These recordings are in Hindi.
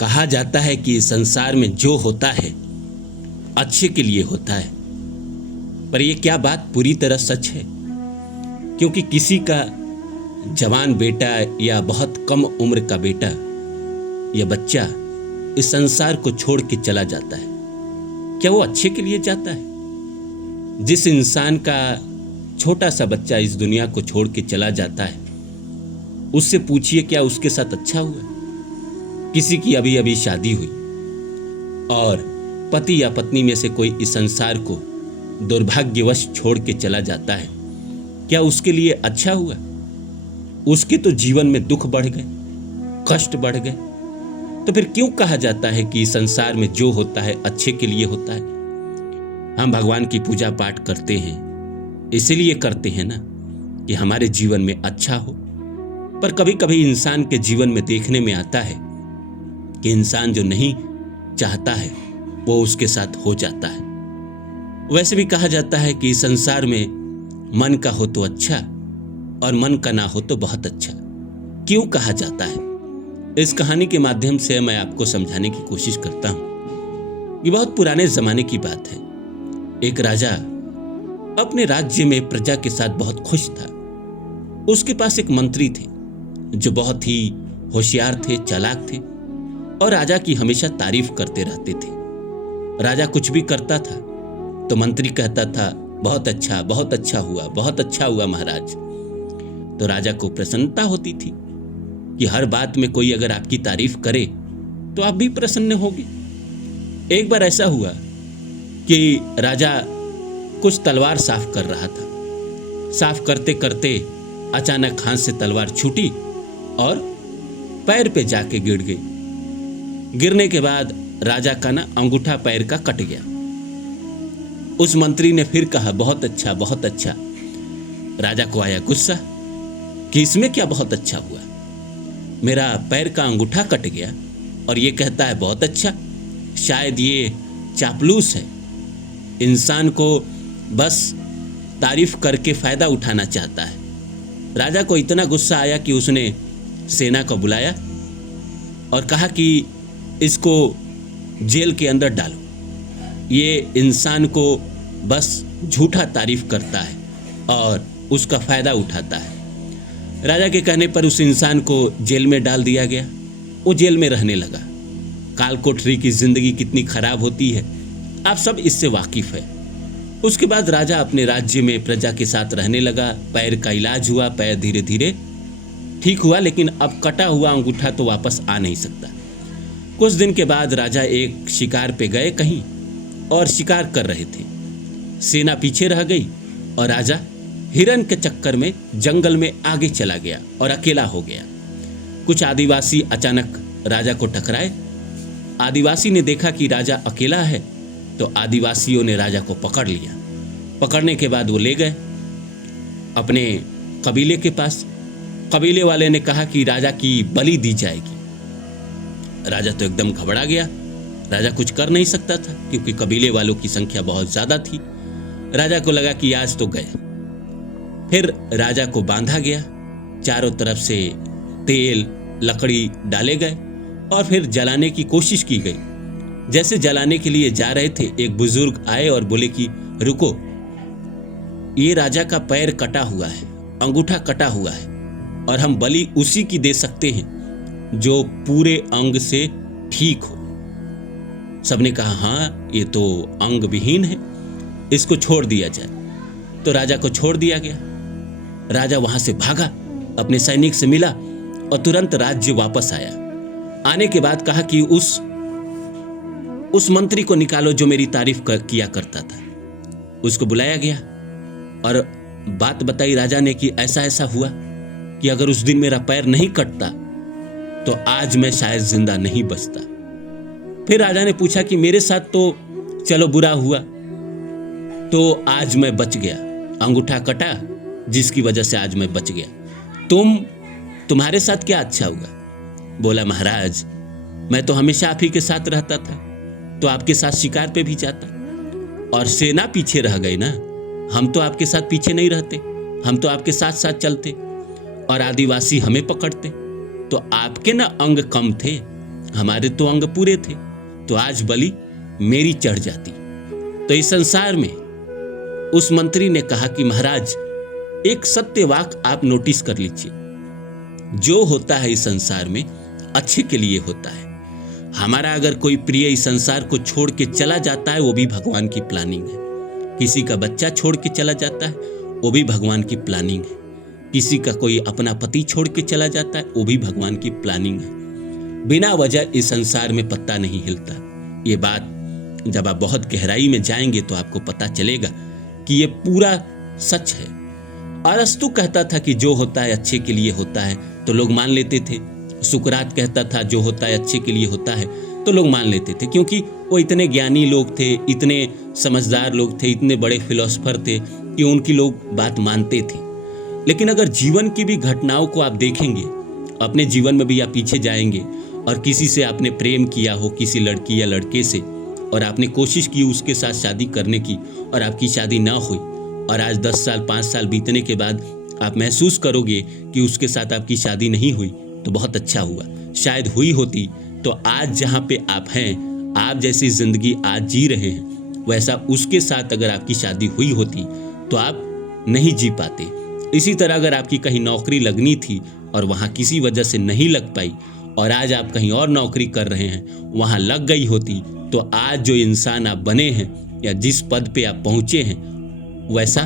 कहा जाता है कि संसार में जो होता है अच्छे के लिए होता है, पर यह क्या बात पूरी तरह सच है? क्योंकि किसी का जवान बेटा या बहुत कम उम्र का बेटा या बच्चा इस संसार को छोड़ के चला जाता है, क्या वो अच्छे के लिए जाता है? जिस इंसान का छोटा सा बच्चा इस दुनिया को छोड़ के चला जाता है, उससे पूछिए क्या उसके साथ अच्छा हुआ? किसी की अभी अभी शादी हुई और पति या पत्नी में से कोई इस संसार को दुर्भाग्यवश छोड़ के चला जाता है, क्या उसके लिए अच्छा हुआ? उसके तो जीवन में दुख बढ़ गए, कष्ट बढ़ गए। तो फिर क्यों कहा जाता है कि संसार में जो होता है अच्छे के लिए होता है? हम भगवान की पूजा पाठ करते हैं, इसीलिए करते हैं ना कि हमारे जीवन में अच्छा हो। पर कभी कभी इंसान के जीवन में देखने में आता है कि इंसान जो नहीं चाहता है वो उसके साथ हो जाता है। वैसे भी कहा जाता है कि संसार में मन का हो तो अच्छा और मन का ना हो तो बहुत अच्छा। क्यों कहा जाता है? इस कहानी के माध्यम से मैं आपको समझाने की कोशिश करता हूं। ये बहुत पुराने जमाने की बात है। एक राजा अपने राज्य में प्रजा के साथ बहुत खुश था। उसके पास एक मंत्री थे जो बहुत ही होशियार थे, चालाक थे और राजा की हमेशा तारीफ करते रहते थे। राजा कुछ भी करता था तो मंत्री कहता था बहुत अच्छा हुआ, बहुत अच्छा हुआ महाराज। तो राजा को प्रसन्नता होती थी कि हर बात में कोई अगर आपकी तारीफ करे तो आप भी प्रसन्न होगे। एक बार ऐसा हुआ कि राजा कुछ तलवार साफ कर रहा था। साफ करते करते अचानक हाथ से तलवार छूटी और पैर पे जाके गिर गई। गिरने के बाद राजा का ना अंगूठा पैर का कट गया। उस मंत्री ने फिर कहा बहुत अच्छा। राजा को आया गुस्सा कि इसमें क्या बहुत अच्छा हुआ? मेरा पैर का अंगूठा कट गया और ये कहता है बहुत अच्छा। शायद ये चापलूस है, इंसान को बस तारीफ करके फायदा उठाना चाहता है। राजा को इतना गुस्सा आया कि उसने सेना को बुलाया और कहा कि इसको जेल के अंदर डालो। ये इंसान को बस झूठा तारीफ करता है और उसका फायदा उठाता है। राजा के कहने पर उस इंसान को जेल में डाल दिया गया। वो जेल में रहने लगा। काल कोठरी की जिंदगी कितनी खराब होती है, आप सब इससे वाकिफ है। उसके बाद राजा अपने राज्य में प्रजा के साथ रहने लगा। पैर का इलाज हुआ, पैर धीरे धीरे ठीक हुआ, लेकिन अब कटा हुआ अंगूठा तो वापस आ नहीं सकता। कुछ दिन के बाद राजा एक शिकार पे गए कहीं और शिकार कर रहे थे। सेना पीछे रह गई और राजा हिरन के चक्कर में जंगल में आगे चला गया और अकेला हो गया। कुछ आदिवासी अचानक राजा को टकराए। आदिवासी ने देखा कि राजा अकेला है तो आदिवासियों ने राजा को पकड़ लिया। पकड़ने के बाद वो ले गए अपने कबीले के पास। कबीले वाले ने कहा कि राजा की बलि दी जाएगी। राजा तो एकदम घबरा गया। राजा कुछ कर नहीं सकता था क्योंकि कबीले वालों की संख्या बहुत ज्यादा थी। राजा को लगा कि आज तो गए। फिर राजा को बांधा गया। चारों तरफ से तेल लकड़ी डाले गए और फिर जलाने की कोशिश की गई। जैसे जलाने के लिए जा रहे थे, एक बुजुर्ग आए और बोले कि रुको, ये राजा का पैर कटा हुआ है, अंगूठा कटा हुआ है और हम बलि उसी की दे सकते हैं जो पूरे अंग से ठीक हो। सबने कहा हाँ, ये तो अंग विहीन है, इसको छोड़ दिया जाए। तो राजा को छोड़ दिया गया। राजा वहां से भागा, अपने सैनिक से मिला और तुरंत राज्य वापस आया। आने के बाद कहा कि उस मंत्री को निकालो जो मेरी तारीफ किया करता था। उसको बुलाया गया और बात बताई राजा ने कि ऐसा ऐसा हुआ कि अगर उस दिन मेरा पैर नहीं कटता तो आज मैं शायद जिंदा नहीं बचता। फिर राजा ने पूछा कि मेरे साथ तो चलो बुरा हुआ, तो आज मैं बच गया, अंगूठा कटा जिसकी वजह से आज मैं बच गया। तुम्हारे साथ क्या अच्छा हुआ? बोला महाराज, मैं तो हमेशा आप ही के साथ रहता था, तो आपके साथ शिकार पे भी जाता और सेना पीछे रह गई ना। हम तो आपके साथ पीछे नहीं रहते, हम तो आपके साथ साथ चलते और आदिवासी हमें पकड़ते। तो आपके ना अंग कम थे, हमारे तो अंग पूरे थे, तो आज बलि मेरी चढ़ जाती। तो इस संसार में उस मंत्री ने कहा कि महाराज, एक सत्य वाक्य आप नोटिस कर लीजिए, जो होता है इस संसार में अच्छे के लिए होता है। हमारा अगर कोई प्रिय इस संसार को छोड़ के चला जाता है, वो भी भगवान की प्लानिंग है। किसी का बच्चा छोड़ के चला जाता है, वो भी भगवान की प्लानिंग है। किसी का कोई अपना पति छोड़ के चला जाता है, वो भी भगवान की प्लानिंग है। बिना वजह इस संसार में पत्ता नहीं हिलता। ये बात जब आप बहुत गहराई में जाएंगे तो आपको पता चलेगा कि ये पूरा सच है। अरस्तु कहता था कि जो होता है अच्छे के लिए होता है, तो लोग मान लेते थे। सुकरात कहता था जो होता है अच्छे के लिए होता है, तो लोग मान लेते थे, क्योंकि वो इतने ज्ञानी लोग थे, इतने समझदार लोग थे, इतने बड़े फिलोसफर थे कि उनकी लोग बात मानते थे। लेकिन अगर जीवन की भी घटनाओं को आप देखेंगे, अपने जीवन में भी आप पीछे जाएंगे और किसी से आपने प्रेम किया हो, किसी लड़की या लड़के से, और आपने कोशिश की उसके साथ शादी करने की और आपकी शादी ना हुई, और आज 10 साल 5 साल बीतने के बाद आप महसूस करोगे कि उसके साथ आपकी शादी नहीं हुई, तो बहुत अच्छा हुआ। शायद हुई होती तो आज जहाँ पे आप हैं, आप जैसी जिंदगी आज जी रहे हैं, वैसा उसके साथ अगर आपकी शादी हुई होती तो आप नहीं जी पाते। इसी तरह अगर आपकी कहीं नौकरी लगनी थी और वहाँ किसी वजह से नहीं लग पाई, और आज आप कहीं और नौकरी कर रहे हैं, वहाँ लग गई होती, तो आज जो इंसान आप बने हैं या जिस पद पे आप पहुँचे हैं, वैसा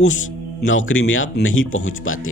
उस नौकरी में आप नहीं पहुँच पाते।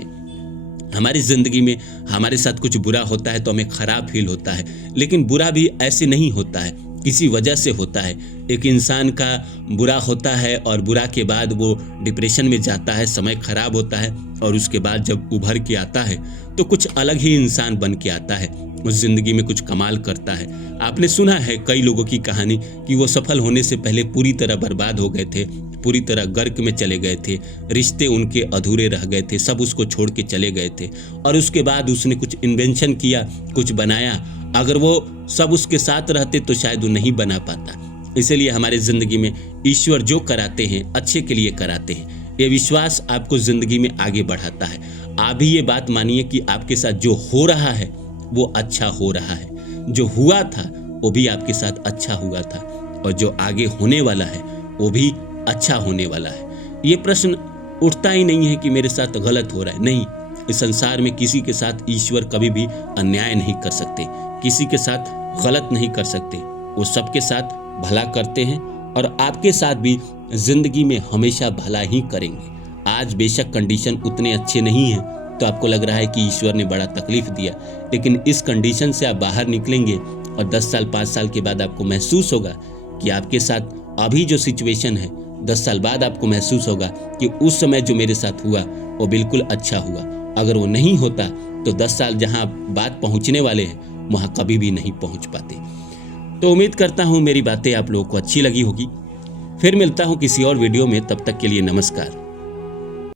हमारी ज़िंदगी में हमारे साथ कुछ बुरा होता है तो हमें खराब फील होता है, लेकिन बुरा भी ऐसे नहीं होता है, किसी वजह से होता है। एक इंसान का बुरा होता है और बुरा के बाद वो डिप्रेशन में जाता है, समय खराब होता है, और उसके बाद जब उभर के आता है तो कुछ अलग ही इंसान बन के आता है, उस ज़िंदगी में कुछ कमाल करता है। आपने सुना है कई लोगों की कहानी कि वो सफल होने से पहले पूरी तरह बर्बाद हो गए थे, पूरी तरह गर्क में चले गए थे, रिश्ते उनके अधूरे रह गए थे, सब उसको छोड़ के चले गए थे, और उसके बाद उसने कुछ इन्वेंशन किया, कुछ बनाया। अगर वो सब उसके साथ रहते तो शायद वो नहीं बना पाता। इसलिए हमारे ज़िंदगी में ईश्वर जो कराते हैं अच्छे के लिए कराते हैं। ये विश्वास आपको ज़िंदगी में आगे बढ़ाता है। आप भी ये बात मानिए कि आपके साथ जो हो रहा है वो अच्छा हो रहा है, जो हुआ था वो भी आपके साथ अच्छा हुआ था, और जो आगे होने वाला है वो भी अच्छा होने वाला है। ये प्रश्न उठता ही नहीं है कि मेरे साथ गलत हो रहा है। नहीं, इस संसार में किसी के साथ ईश्वर कभी भी अन्याय नहीं कर सकते, किसी के साथ गलत नहीं कर सकते। वो सबके साथ भला करते हैं और आपके साथ भी जिंदगी में हमेशा भला ही करेंगे। आज बेशक कंडीशन उतने अच्छे नहीं हैं तो आपको लग रहा है कि ईश्वर ने बड़ा तकलीफ दिया, लेकिन इस कंडीशन से आप बाहर निकलेंगे और 10 साल 5 साल के बाद आपको महसूस होगा कि आपके साथ अभी जो सिचुएशन है, 10 साल बाद आपको महसूस होगा कि उस समय जो मेरे साथ हुआ वो बिल्कुल अच्छा हुआ। अगर वो नहीं होता तो 10 साल जहाँ बात पहुँचने वाले हैं वहाँ कभी भी नहीं पहुँच पाते। तो उम्मीद करता हूँ मेरी बातें आप लोगों को अच्छी लगी होगी। फिर मिलता हूँ किसी और वीडियो में, तब तक के लिए नमस्कार।